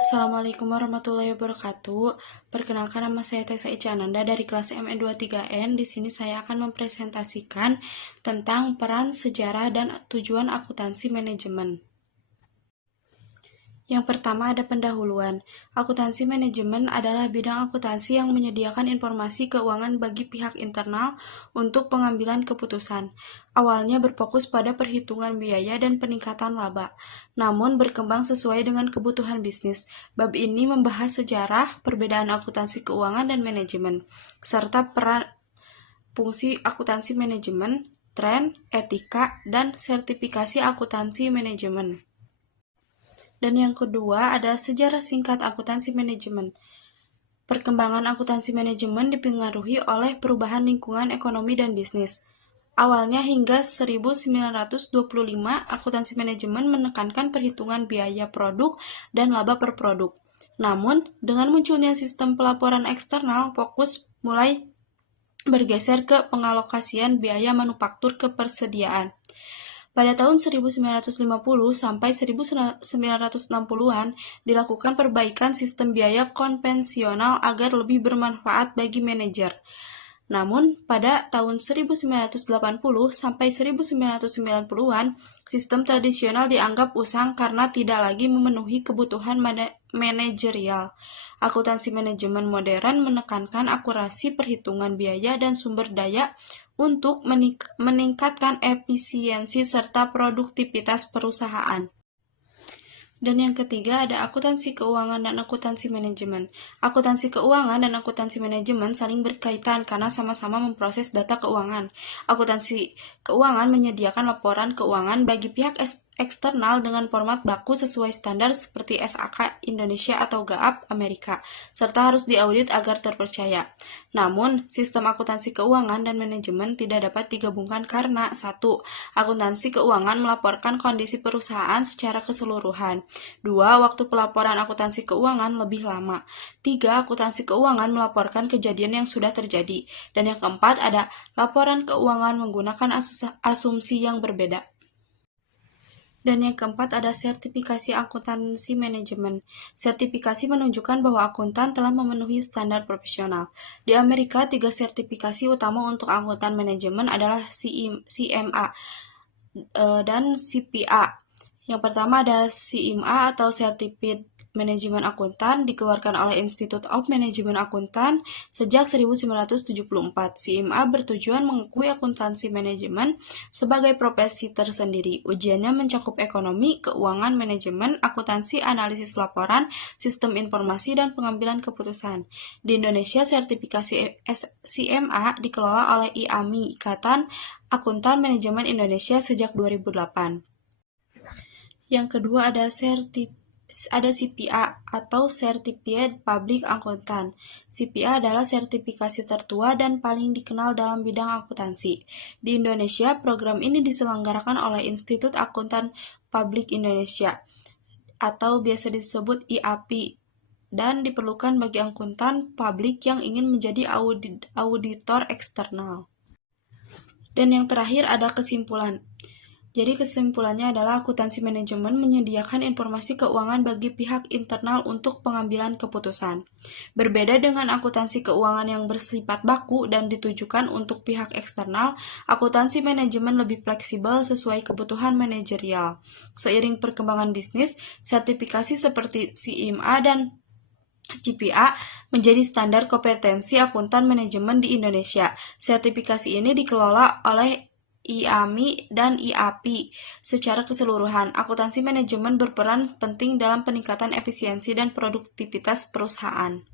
Assalamualaikum warahmatullahi wabarakatuh. Perkenalkan, nama saya Tessa Icananda dari kelas MN23N. Di sini saya akan mempresentasikan tentang peran, sejarah, dan tujuan akuntansi manajemen. Yang pertama ada pendahuluan. Akuntansi manajemen adalah bidang akuntansi yang menyediakan informasi keuangan bagi pihak internal untuk pengambilan keputusan. Awalnya berfokus pada perhitungan biaya dan peningkatan laba, namun berkembang sesuai dengan kebutuhan bisnis. Bab ini membahas sejarah, perbedaan akuntansi keuangan dan manajemen, serta peran fungsi akuntansi manajemen, tren, etika, dan sertifikasi akuntansi manajemen. Dan yang kedua ada sejarah singkat akuntansi manajemen. Perkembangan akuntansi manajemen dipengaruhi oleh perubahan lingkungan ekonomi dan bisnis. Awalnya hingga 1925, akuntansi manajemen menekankan perhitungan biaya produk dan laba per produk. Namun, dengan munculnya sistem pelaporan eksternal, fokus mulai bergeser ke pengalokasian biaya manufaktur ke persediaan. Pada tahun 1950 sampai 1960-an, dilakukan perbaikan sistem biaya konvensional agar lebih bermanfaat bagi manajer. Namun, pada tahun 1980 sampai 1990-an, sistem tradisional dianggap usang karena tidak lagi memenuhi kebutuhan manajerial. Akuntansi manajemen modern menekankan akurasi perhitungan biaya dan sumber daya untuk meningkatkan efisiensi serta produktivitas perusahaan. Dan yang ketiga ada akuntansi keuangan dan akuntansi manajemen. Akuntansi keuangan dan akuntansi manajemen saling berkaitan karena sama-sama memproses data keuangan. Akuntansi keuangan menyediakan laporan keuangan bagi pihak eksternal dengan format baku sesuai standar seperti SAK Indonesia atau GAAP Amerika, serta harus diaudit agar terpercaya. Namun, sistem akuntansi keuangan dan manajemen tidak dapat digabungkan karena 1. Akuntansi keuangan melaporkan kondisi perusahaan secara keseluruhan. 2. Waktu pelaporan akuntansi keuangan lebih lama. 3. Akuntansi keuangan melaporkan kejadian yang sudah terjadi. Dan yang keempat ada laporan keuangan menggunakan asumsi yang berbeda. Dan yang keempat ada sertifikasi akuntansi manajemen. Sertifikasi menunjukkan bahwa akuntan telah memenuhi standar profesional. Di Amerika, 3 sertifikasi utama untuk akuntan manajemen adalah CMA dan CPA. Yang pertama ada CMA atau Certified Manajemen Akuntan, dikeluarkan oleh Institute of Management Akuntan sejak 1974. CMA bertujuan mengakui akuntansi manajemen sebagai profesi tersendiri. Ujiannya mencakup ekonomi, keuangan, manajemen, akuntansi, analisis laporan, sistem informasi, dan pengambilan keputusan. Di Indonesia, sertifikasi CMA dikelola oleh IAMI, Ikatan Akuntan Manajemen Indonesia, sejak 2008. Yang kedua ada CPA atau Certified Public Accountant. CPA adalah sertifikasi tertua dan paling dikenal dalam bidang akuntansi. Di Indonesia, program ini diselenggarakan oleh Institut Akuntan Publik Indonesia atau biasa disebut IAPI dan diperlukan bagi akuntan publik yang ingin menjadi auditor eksternal. Dan yang terakhir ada kesimpulan. Jadi kesimpulannya adalah akuntansi manajemen menyediakan informasi keuangan bagi pihak internal untuk pengambilan keputusan. Berbeda dengan akuntansi keuangan yang bersifat baku dan ditujukan untuk pihak eksternal, akuntansi manajemen lebih fleksibel sesuai kebutuhan manajerial. Seiring perkembangan bisnis, sertifikasi seperti CMA dan CPA menjadi standar kompetensi akuntan manajemen di Indonesia. Sertifikasi ini dikelola oleh IAMI dan IAPI secara keseluruhan. Akuntansi manajemen berperan penting dalam peningkatan efisiensi dan produktivitas perusahaan.